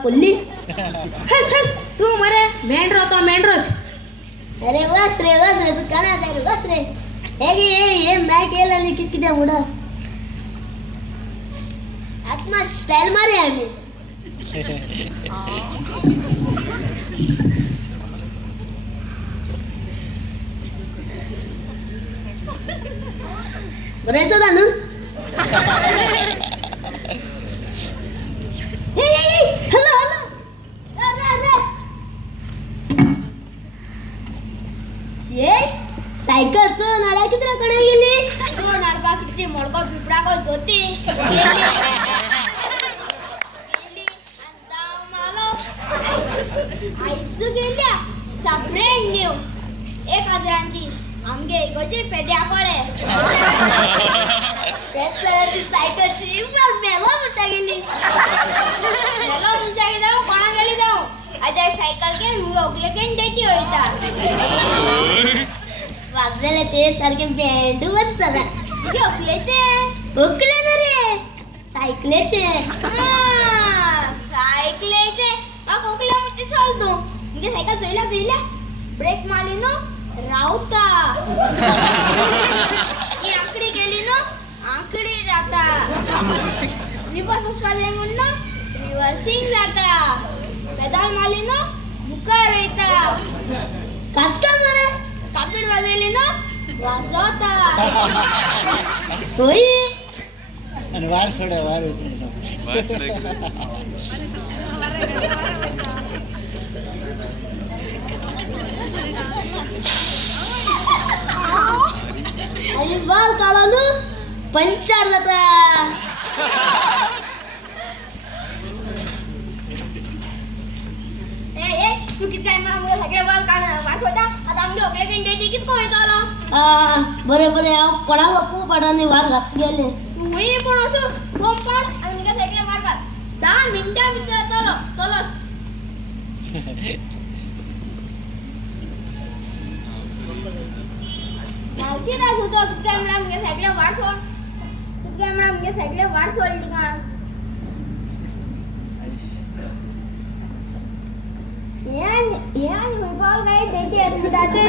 बोलली हस हस तू मरे मेंढरो तो मेंढरोच. अरे बस रे तू काना जाय रे बस रे. हे मैं केलं आणि किती द्या मुडं आत्मा स्टाईल मारे आम्ही. बरेच होता ना. हॅलो ये सायकल चोन आला किती कडे गेली. चोन आरबा किती मोडको पिपडा को जोती गेली अंदाव मालो आईच गेल्या सा ब्रँड न्यू 1000ची आमगे इगोची पेद्या पळे. त्यासाठी सायकल शिवर मेला मुचा गेली. मेलो मुचा गेली जाऊ कोणा गेली जाऊ अजय सायकल के मुगे ओकले के देती होईता. वाजले ते सारखे बँडवच सगळा ओकले ना रे सायकलेचे. सायकलेचे मग ओकले मुझे चल दो मुझे सायकल जोइला ब्रेक मारली नो रावता. ही आंकडी गेली नो आंकडी जाता. रिवर्स वाले म्हणून रिवर्सिंग जाता. पेदाल मारली नो मुकार येता. कासका मरे कापीड वाजवली ना वाजवता. होई आणि वार सोडा वार होतो. आणि बाल काढालो पंचार जाता. तू किती काय मग सगळे बाल काढ वाचवता आता आमगे ओकले के देती किती कोण येतो. बरे बरे कोणाला खूप पाडाने वार घात गेले. तू ही पण असो बॉम्ब पाड आणि निघा सगळे मार घाल 10 मिनिटां भितर चलोस. मालकी रास होतो तू कॅमेरा मुगे सगळे वार सोड. तू कॅमेरा मुगे सगळे वार सोडली का. यान बॉल काय देते जाते.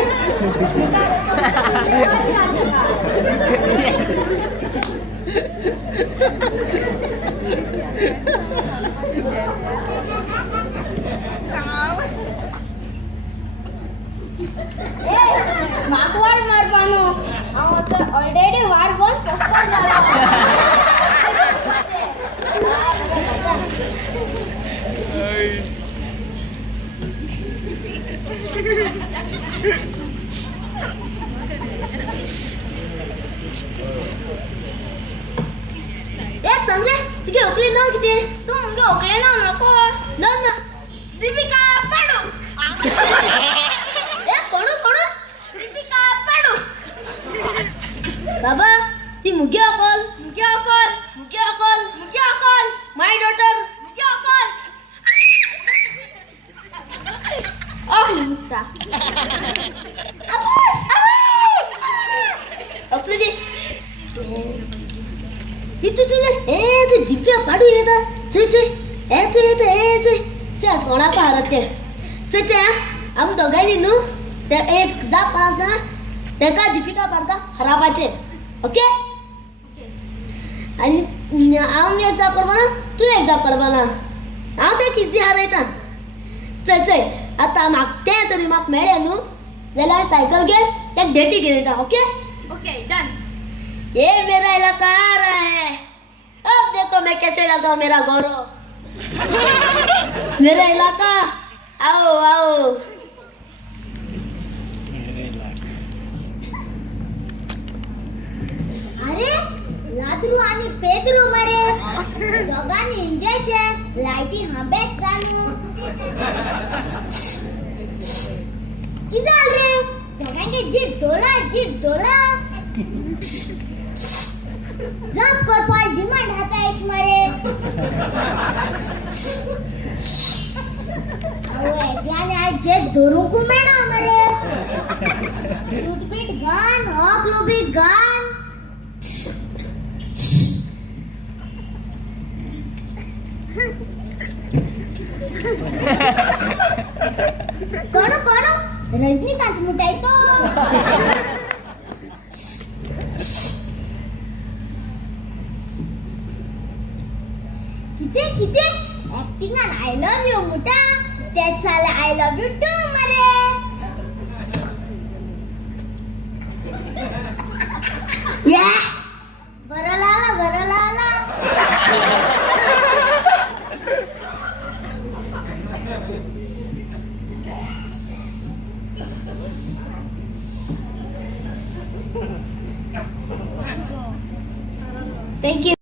मागवार मारपानो ऑलरेडी वार वन पोस्टपोन झाला. एक समजे तिथे ओकली नाव किती. तू मुगे ओकले ना नको ना दीपिका पाडू. कोणू दीपिका पाडू. बाबा ती मुगी अकल माय डॉटर मुगे अकल नुसता आपलं ते तू दिव्या पाडू येतात सोडा पाहत ते आम दोघांनी न्हू ते एक जाप पडास ना तेका दिपिका पाडता हरापाचे. ओके आणि हांव एक जाप पडवा ना तू एक जाप पडवा ना हांव ते किती हारयता. चल आता म्हाका तें तरी म्हाका मेळ्ळें न्हू जाल्यार सायकल घे ते डेटी घेवन येता. Okay done. ये मेरा इलाका आ रहा है. अब देखो मैं कैसे डालता हूँ मेरा गौरव. मेरा इलाका आओ. अरे लादरू आणि पेदरू मरे दोघांनी इंजेक्शन लाईटी हांबेत जाणू. किती झालं रे दोघांचे जीप डोला. जंप कर फाल डिमांड हाता एक मरे. अरे आज जे धरू को मेना मरे. सूटपीट गन हॉक लुबी गन. कोण रजनीकांत मुटायतो किती ऍक्टिंग आय लव्ह यू मुटा तेच साले आय लव्ह यू टू मरे या बरं आला